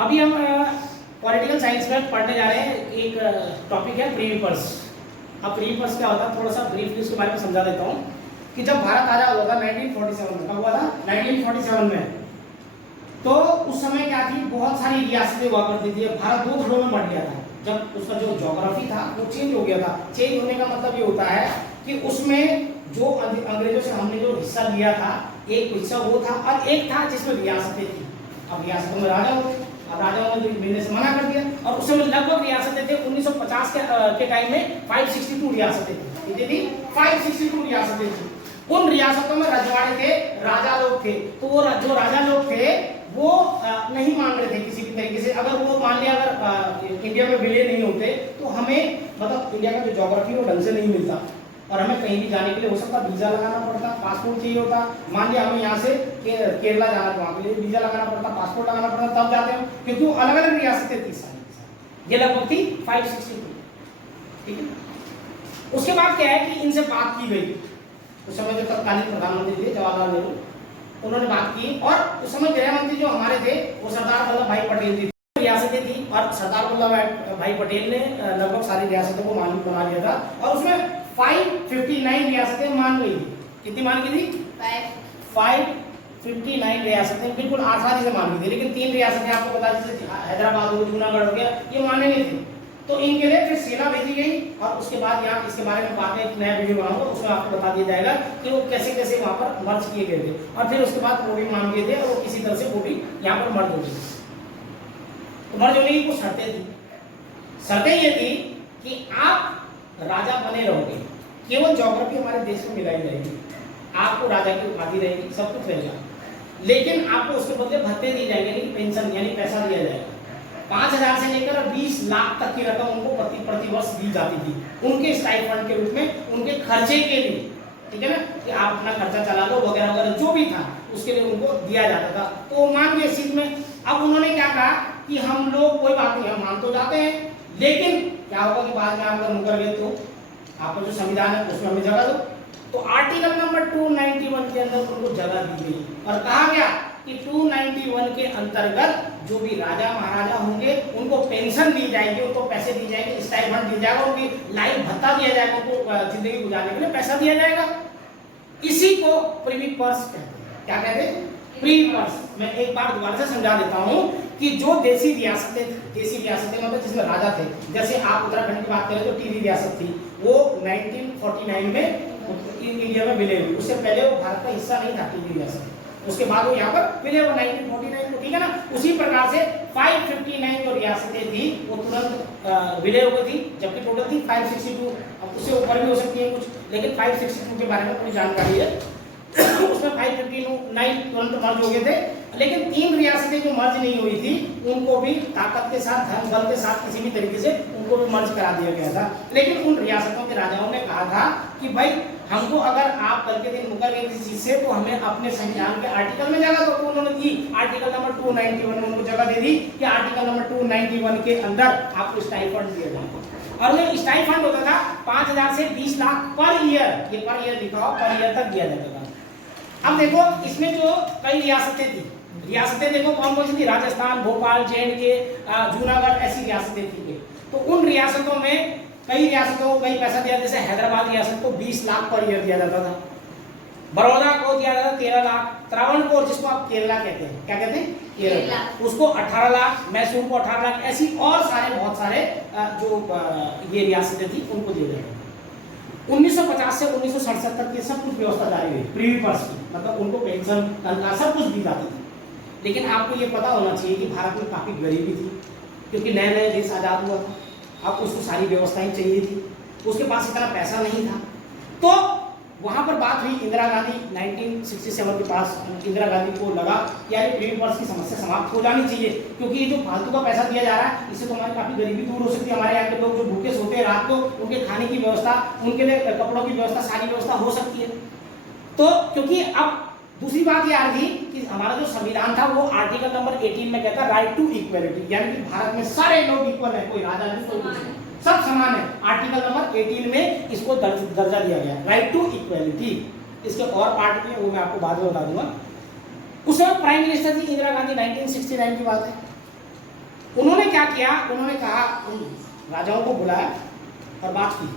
अभी हम political science में पढ़ने जा रहे हैं। एक टॉपिक है प्रीविपर्स। अब प्रीविपर्स क्या होता है, थोड़ा सा ब्रीफली उसके बारे में समझा देता हूँ कि जब भारत आजाद हुआ था 1947 में, कब हुआ था 1947 में, तो उस समय क्या थी, बहुत सारी रियासतें हुआ करती थी। भारत दो खंडों में बढ़ गया था। जब उसका जो ज्योग्राफी था वो चेंज हो गया था। चेंज होने का मतलब ये होता है कि उसमें जो अंग्रेजों से हमने जो हिस्सा लिया था, एक हिस्सा वो था और एक था जिसमें रियासतें थी। अब रियासतों में राजा होते, अब राजाओं ने मिलने से मना कर दिया और उस समय लगभग रियासतें थे। 1950 के टाइम में 562 रियासतें थी। कितनी थी? 562 रियासतें थी। उन रियासतों में रजवाड़े थे, राजा लोग थे। तो वो जो राजा लोग थे वो नहीं मान रहे थे किसी भी तरीके से। अगर वो मान लिया अगर इंडिया में विलय नहीं होते तो हमें मतलब इंडिया का जो ज्योग्राफी वो ढंग से नहीं मिलता और हमें कहीं भी जाने के लिए हो सकता वीजा लगाना पड़ता, पासपोर्ट चाहिए होता। मान लिया हमें यहाँ से केरला जाना तो वहाँ के लिए वीजा लगाना पड़ता, पासपोर्ट लगाना पड़ता, तब जाते हैं, क्योंकि वो अलग अलग रियासतें थी सारी। ये लगभग थी 562। ठीक है। उसके बाद क्या है कि इनसे बात की गई। उस समय जो तत्कालीन प्रधानमंत्री थे जवाहरलाल नेहरू, उन्होंने बात की और उस समय गृह मंत्री जो हमारे थे वो सरदार वल्लभ भाई पटेल थी। रियासतें थी और सरदार वल्लभ भाई पटेल ने लगभग सारी रियासतों को मान बना लिया था और उसमें 559 रियासतें मान गई। कितनी मान गई थी? 559 रियासतें बिल्कुल आसानी से मान गई थी। लेकिन 3 रियासतें आपको बता, जैसे हैदराबाद हो, जूनागढ़ हो गया, ये माने नहीं थे। तो इनके लिए फिर सेना भेजी गई और उसके बाद यहाँ इसके बारे में बातें एक नया वीडियो बनाऊंगा, उसमें आपको बता दिया जाएगा कि वो कैसे कैसे वहां पर मर्ज किए गए थे। और फिर उसके बाद वो भी मान गए थे और वो किसी तरह से वो भी यहाँ पर मर्ज हो गए। तो मर्ज होने की कुछ शर्तें थी। शर्तें ये थी कि आप राजा बने रहोगे, केवल ज्योग्राफी हमारे देश में मिलाई जाएगी, आपको राजा की उपाधि रहेगी, सब कुछ रहेगा, लेकिन आपको उसके बदले भत्ते दिए जाएंगे, पेंशन यानी पैसा दिया जाएगा। 5,000 से लेकर 20 लाख तक की रकम उनको प्रति वर्ष दी जाती थी, उनके स्टाइपेंड के रूप में, उनके खर्चे के लिए। ठीक है ना, कि आप अपना खर्चा चला लो वगैरह वगैरह जो भी था उसके लिए उनको दिया जाता था। तो मान गए इस चीज में। अब उन्होंने क्या कहा कि हम लोग कोई बात नहीं, हम मान तो जाते हैं, लेकिन क्या होगा कि बाद में आप अगर मुकर गए तो आपका जो संविधान है उसमें हमें जगह दो। तो आर्टिकल नंबर 291 के अंदर उनको जगह दी गई और कहा गया कि 291 के अंतर्गत जो भी राजा महाराजा होंगे उनको पेंशन दी जाएगी, उनको पैसे दिए जाएंगे, स्टाइपेंड दिया जाएगा, उनकी लाइफ भत्ता दिया जाएगा, उनको जिंदगी गुजारने के लिए पैसा दिया जाएगा। इसी को प्रीविपर्स कहते हैं। क्या कहते हैं? प्रीविपर्स। मैं एक बार दोबारा से समझा देता हूँ कि जो देसी रियासतें मतलब जिसमें राजा थे, जैसे आप उत्तराखंड की बात करें तो टिहरी रियासत थी, वो 1949 में इंडिया में विलय हुई। उससे पहले वो भारत का हिस्सा नहीं था टिहरी रियासत, उसके बाद वो यहाँ पर विलय हुआ 1949 को। ठीक है ना। उसी प्रकार से 559 जो रियासतें थी वो तुरंत विलय हो गई थी, जबकि टोटल थी 562। अब उससे ऊपर भी हो सकती है कुछ, लेकिन 562 के बारे में पूरी जानकारी है। उसमें 559 तुरंत मर्ज हो गए थे, लेकिन 3 रियासतें जो मर्ज नहीं हुई थी उनको भी ताकत के साथ, धन बल के साथ किसी भी तरीके से उनको भी मर्ज करा दिया गया था। लेकिन उन रियासतों के राजाओं ने कहा था कि भाई हमको अगर आप कल के दिन मुकर गए किसी चीज से तो हमें अपने संविधान के आर्टिकल में जगह दो। तो उन्होंने दी, आर्टिकल नंबर 291 में उनको जगह दे दी कि आर्टिकल नंबर 291 के अंदर आपको स्टाइपेंड दिया जाएगा। और ये स्टाइपेंड होता था 5,000 से 20 लाख पर ईयर, ये पर ईयर लिखा हो, पर ईयर तक दिया जाता था। अब देखो इसमें जो कई रियासतें थी, रियासतें देखो कौन कौन सी थी? राजस्थान, भोपाल, जे&के, जूनागढ़, ऐसी रियासतें थी। तो उन रियासतों में कई रियासतों को कई पैसा दिया, जैसे हैदराबाद रियासत को 20 लाख पर ईयर दिया जाता था, बड़ौदा को दिया जाता था 13 लाख, त्रावणकोर जिसको आप केरला कहते हैं, क्या कहते हैं? केरला, उसको 18 लाख, मैसूर को 18 लाख, ऐसी और सारे बहुत सारे जो ये रियासतें थी उनको दिए गए। 1950 से 1967 तक ये सब कुछ व्यवस्था जारी हुई प्रीविपर्स की, मतलब उनको पेंशन, तनख्वाह सब कुछ दी जाती थी। लेकिन आपको ये पता होना चाहिए कि भारत में काफी गरीबी थी, क्योंकि नया नया देश आजाद हुआ था। अब उसको सारी व्यवस्थाएं चाहिए थी, उसके पास इतना पैसा नहीं था। तो वहां पर बात हुई इंदिरा गांधी 1967 के पास, इंदिरा गांधी को लगा कि यार प्रीविपर्स की समस्या समाप्त हो जानी चाहिए, क्योंकि ये जो फालतू का पैसा दिया जा रहा है इससे तो हमारी काफी गरीबी दूर हो सकती है। हमारे यहाँ के लोग जो भूखे सोते हैं रात को, उनके खाने की व्यवस्था, उनके लिए कपड़ों की व्यवस्था, सारी व्यवस्था हो सकती है। तो क्योंकि अब दूसरी बात ये आ रही कि हमारा जो संविधान था वो आर्टिकल नंबर 18 में कहता है राइट टू इक्वलिटी, यानी कि भारत में सारे लोग इक्वल है, कोई राजा नहीं, कोई कुछ नहीं, सब समान है। आर्टिकल नंबर 18 में इसको दर्जा दिया गया, राइट टू इक्वलिटी। इसके और पार्ट में वो मैं आपको बाद में बता दूंगा। उस समय प्राइम मिनिस्टर थी इंदिरा गांधी, 1969 की बात है। उन्होंने क्या किया, उन्होंने कहा, उन राजाओं को बुलाया और बात की।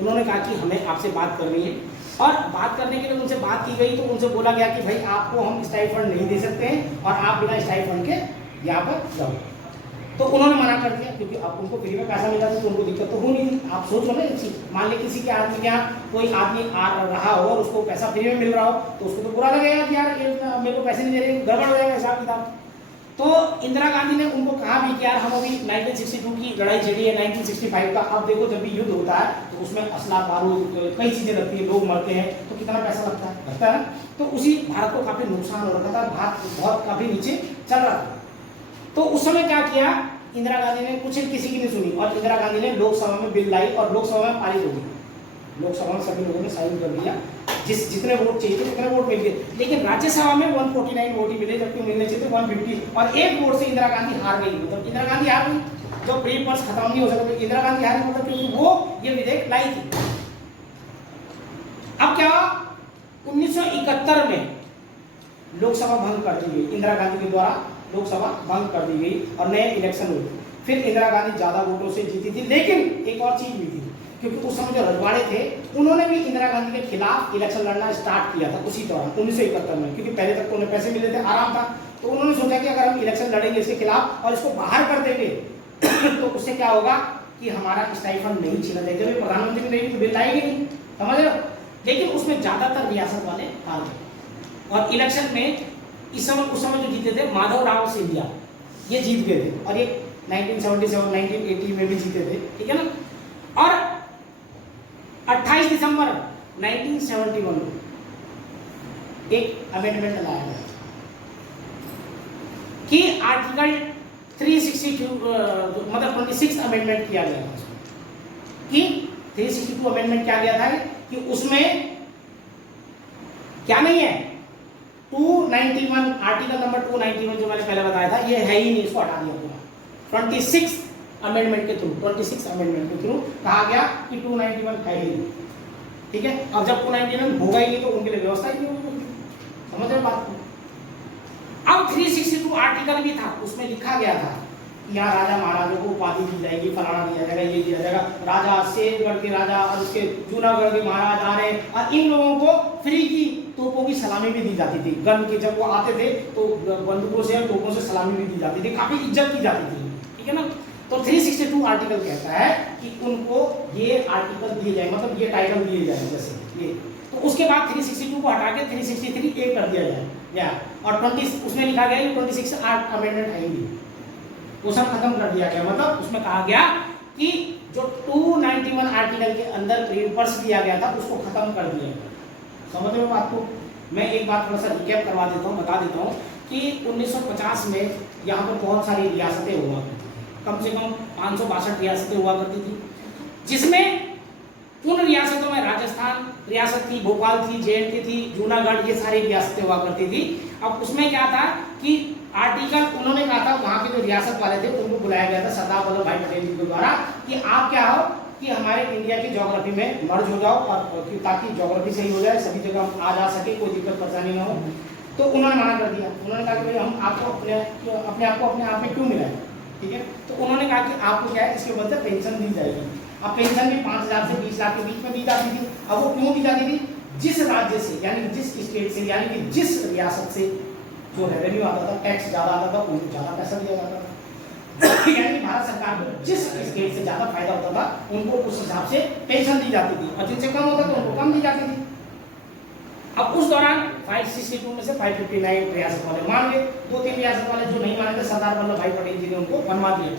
उन्होंने कहा कि हमें आपसे बात करनी है, और बात करने के लिए उनसे बात की गई तो उनसे बोला गया कि भाई आपको हम स्टाइपेंड नहीं दे सकते हैं और आप बिना स्टाइपेंड के यहाँ पर जाओ। तो उन्होंने मना कर दिया, क्योंकि अब उनको फ्री में पैसा मिला था तो उनको दिक्कत तो हो नहीं थी। आप सोचो ना एक चीज, मान ली किसी के आदमी के यहाँ कोई आदमी आ रहा हो और उसको पैसा फ्री में मिल रहा हो तो उसको तो बुरा लगेगा कि यार ये मेरे को पैसे नहीं दे रहे, गड़बड़ हो जाएगा हिसाब किताब। तो इंदिरा गांधी ने उनको कहा भी कि यार हम अभी 1962 की लड़ाई छिड़ी है, 1965 का, अब देखो जब भी युद्ध होता है तो उसमें असला बारूद कई चीजें लगती है, लोग मरते हैं, तो कितना पैसा लगता है ना। तो उसी भारत को काफी नुकसान हो रखा था, भारत बहुत काफी नीचे चल रहा था। तो उस समय क्या किया इंदिरा गांधी ने, कुछ किसी की नहीं सुनी और इंदिरा गांधी ने लोकसभा में बिल लाई और लोकसभा में पारित हो गई। लोकसभा में सभी लोगों ने साइन कर दिया, जितने वोट चाहिए थे उतने वोट मिल गए। लेकिन राज्यसभा में 149 वोट ही मिले, जबकि मिलने चाहिए थे 150, और एक वोट से इंदिरा गांधी हार गई। मतलब इंदिरा गांधी हार गई, जब प्री पर्स खत्म नहीं हो सकता तो इंदिरा गांधी हारी, मतलब क्योंकि वो ये विधेयक लाई थी। अब क्या 1971 में लोकसभा भंग कर दी गई, इंदिरा गांधी के द्वारा लोकसभा भंग कर दी गई और नए इलेक्शन हुए। फिर इंदिरा गांधी ज्यादा वोटों से जीती थी, लेकिन एक और चीज भी थी, क्योंकि उस समय जो रजवाड़े थे उन्होंने भी इंदिरा गांधी के खिलाफ इलेक्शन लड़ना स्टार्ट किया था उसी दौरान 1971 में, क्योंकि पहले तक तो उन्हें पैसे मिले थे, आराम था। तो उन्होंने सोचा कि अगर हम इलेक्शन लड़ेंगे इसके खिलाफ और इसको बाहर कर देंगे तो उससे क्या होगा कि हमारा स्टाइपेंड नहीं छीना जाएगा, जब प्रधानमंत्री नहीं तो बिल आएगी नहीं, समझ रहे हो। लेकिन उसमें ज्यादातर रियासत वाले हार गए और इलेक्शन में उस समय जो जीते थे माधव राव सिंधिया, ये जीत गए थे, और ये 1977 1980 में भी जीते थे, ठीक है ना। और 28 दिसंबर 1971 को एक अमेंडमेंट लाया गया कि आर्टिकल 362 मतलब 26 अमेंडमेंट किया गया था कि 362 अमेंडमेंट किया गया था कि उसमें क्या नहीं है, 291 आर्टिकल नंबर 291 जो मैंने पहले बताया था, ये है ही नहीं, इसको हटा दिया पूरा। 26 अमेंडमेंट के थ्रू, 26 अमेंडमेंट के थ्रू कहा गया कि 291 है ही नहीं, ठीक है। अब जब 291 होगा ही नहीं तो उनके लिए व्यवस्था ही नहीं होगी, समझ रहे बात को। अब 362 आर्टिकल भी था, उसमें लिखा गया था यहाँ राजा महाराजों को उपाधि दी जाएगी, फलाना दिया जाएगा, ये दिया जाएगा, राजा शेरगढ़ के राजा और उसके जूनागढ़ के महाराज आ रहे, और इन लोगों को फ्री की तोपों की सलामी भी दी जाती थी। गन के जब वो आते थे तो बंदूकों से और तोपों से सलामी भी दी जाती थी, काफी इज्जत की जाती थी, ठीक है ना। तो 362 आर्टिकल कहता है कि उनको ये आर्टिकल दिए जाए, मतलब ये टाइटल दिए जाए जैसे ये। तो उसके बाद 362 को हटा के 363 ए कर दिया जाए या, और 20 उसमें लिखा गया कि 26 अमेंडमेंट आएंगी, वो सब खत्म कर दिया गया। मतलब उसमें कहा गया कि जो 291 आर्टिकल के अंदर प्रीपर्स दिया गया था उसको खत्म कर दिया गया। समझ रहे हो बात को। मैं एक बात थोड़ा सा रिकैप करवा देता हूँ, बता देता हूँ कि 1950 में यहाँ पर बहुत सारी रियासतें हुआ, कम से कम 562 रियासतें हुआ करती थी, जिसमें उन रियासतों में राजस्थान रियासत थी, भोपाल थी, जे&के थी, जूनागढ़, ये सारी रियासतें हुआ करती थी। अब उसमें क्या था कि आर्टिकल उन्होंने कहा था, वहाँ के जो रियासत वाले थे उनको बुलाया गया था सरदार वल्लभ भाई पटेल जी के द्वारा कि आप क्या हो कि हमारे इंडिया की ज्योग्राफी में मर्ज हो जाओ, और ताकि ज्योग्राफी सही हो जाए, सभी जगह हम आ जा सके, कोई दिक्कत परेशानी ना हो। तो उन्होंने मना कर दिया, उन्होंने कहा कि भाई हम आपको अपने आप को अपने आप में क्यों मिलाएं, ठीक है। तो उन्होंने कहा कि आपको क्या है, इसके बदले पेंशन दी जाएगी। अब पेंशन भी 5,000 से 20 लाख के बीच में दी जाती थी। अब वो क्यों दी जाती थी, जिस राज्य से यानी जिस स्टेट से यानी कि जिस रियासत से जो रेवेन्यू आता था, टैक्स ज्यादा आता था, उनको ज्यादा पैसा दिया जाता था। यानी भारत सरकार को जिस स्टेट से ज्यादा फायदा होता था उनको उस हिसाब से पेंशन दी जाती थी, और जिनसे कम होता था उनको कम दी जाती थी। अब उस दौरान 562 में से 559 रियासत वाले मान गए, 2-3 रियासत वाले जो नहीं माने थे सरदार वल्लभ भाई पटेल जी ने उनको बनवा दिया।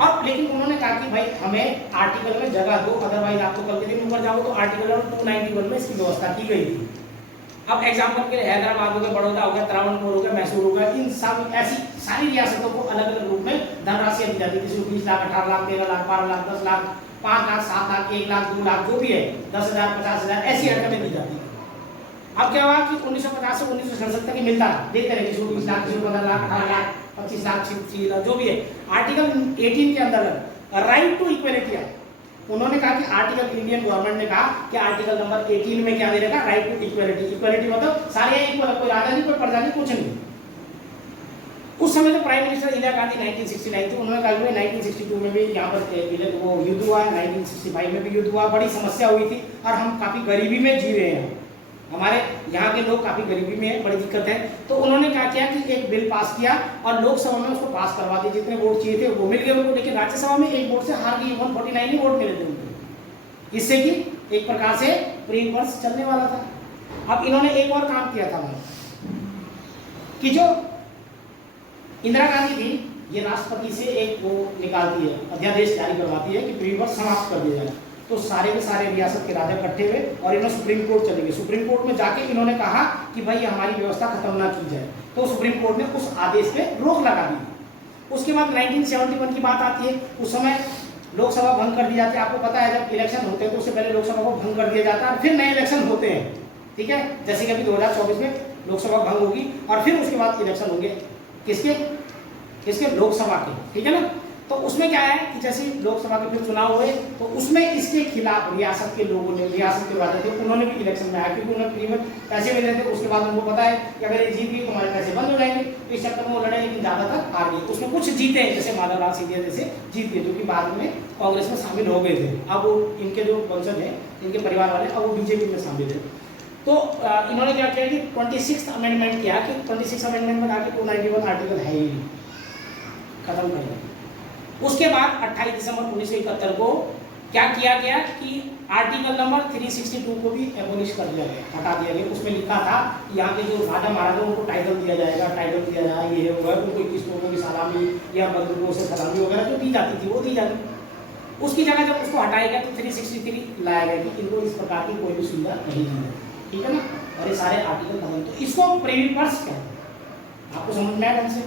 और लेकिन उन्होंने कहा कि भाई हमें आर्टिकल में जगह दो, अदरवाइज आपको कल के दिन ऊपर जाओ। तो आर्टिकल 291 में इसकी व्यवस्था की गई थी। अब एग्जाम्पल के लिए हैदराबाद हो गया, बड़ौदा हो गया, त्रावणकोर हो गया, मैसूर हो गया, इन सब ऐसी सारी रियासतों को अलग अलग रूप में धनराशि दी जाती है। किसी को 20 लाख, 18 लाख, 13 लाख, 12 लाख, 10 लाख, 5 लाख, 7 लाख, 1 लाख, 2 लाख, जो भी है, 10,000, 50,000 ऐसी रकमें दी जाती है। अब क्या हुआ कि 1950 से 1967 तक मिलता देते रहे, किसी को 20 लाख, किसी को 15 लाख, 18 लाख, 25 लाख, 6 लाख, जो भी है। आर्टिकल 18 के अंदर राइट टू इक्वलिटी है। उन्होंने कहा कि आर्टिकल, इंडियन गवर्नमेंट ने कहा कि आर्टिकल नंबर 18 में क्या दे रखा, राइट टू इक्वलिटी। इक्वलिटी मतलब सारे इक्वल, कोई राजा नहीं, कोई प्रजा नहीं, कुछ नहीं। उस समय तो प्राइम मिनिस्टर इंदिरा गांधी 1969 थी, उन्होंने कहा 1962 में भी यहाँ पर वो युद्ध हुआ, 1965 में भी युद्ध हुआ, बड़ी समस्या हुई थी और हम काफ़ी गरीबी में जी रहे हैं, हमारे यहाँ के लोग काफ़ी गरीबी में हैं, बड़ी दिक्कत है। तो उन्होंने क्या किया कि एक बिल पास किया और लोकसभा में उसको पास करवा दिया, जितने वोट चाहिए थे वो मिल गए उनको, लेकिन राज्यसभा में एक वोट से हार गई, 149 ही वोट मिले थे उनको, इससे कि एक प्रकार से प्री वर्ष चलने वाला था। अब इन्होंने एक और काम किया था कि जो इंदिरा गांधी थी, ये राष्ट्रपति से एक वो निकालती है, अध्यादेश जारी करवाती है कि प्री वर्ष समाप्त कर दिया जाए। तो सारे के सारे रियासत के राजा इकट्ठे हुए और इन्होंने सुप्रीम कोर्ट चले गए। सुप्रीम कोर्ट में जाके इन्होंने कहा कि भाई हमारी व्यवस्था खत्म ना की जाए, तो सुप्रीम कोर्ट ने उस आदेश पे रोक लगा दी। उसके बाद 1971 की बात आती है, उस समय लोकसभा भंग कर दी जाती है। आपको पता है जब इलेक्शन होते हैं तो उससे पहले लोकसभा को भंग कर दिया जाता है और फिर नए इलेक्शन होते हैं, ठीक है। जैसे कि अभी 2024 में लोकसभा भंग होगी और फिर उसके बाद इलेक्शन होंगे, किसके लोकसभा के, ठीक है ना। तो उसमें क्या है कि जैसे लोकसभा के फिर चुनाव हुए तो उसमें इसके खिलाफ रियासत के लोगों ने, रियासत के वाले थे, उन्होंने भी इलेक्शन में आया, क्योंकि उन्हें फ्री में पैसे मिल रहे थे। उसके बाद उनको पता है कि अगर ये जीत गई तो हमारे पैसे बंद हो जाएंगे, तो इस चक्कर में वो लड़े, लेकिन ज़्यादातर हार गई। उसमें कुछ जीते, जैसे माधवलाल सिंधिया जैसे जीत गए, जो कि बाद में कांग्रेस में शामिल हो गए थे। अब वो इनके जो वंशज हैं, इनके परिवार वाले, अब वो बीजेपी में शामिल है। तो इन्होंने क्या किया कि 26th अमेंडमेंट किया कि 26th अमेंडमेंट में आके 291 आर्टिकल है ही खत्म कर दिया। उसके बाद 28 दिसंबर 1971 को क्या किया गया कि आर्टिकल नंबर 362 को भी एबोलिश कर दिया गया, हटा दिया गया। उसमें लिखा था कि यहाँ के जो राजा महाराजा उनको टाइटल दिया जाएगा, ये है वो है, उनको 21 तोपों की सलामी या बंदूकों से सलामी वगैरह जो दी जाती थी वो दी जाती। उसकी जगह जब उसको हटाया गया तो 363 लाया गया कि इनको इस प्रकार की कोई भी सुविधा नहीं दी है, ठीक है ना। और ये सारे आर्टिकल खत्म, तो इसको प्रीवी पर्स कहते हैं। आपको समझ में आया ढंग से?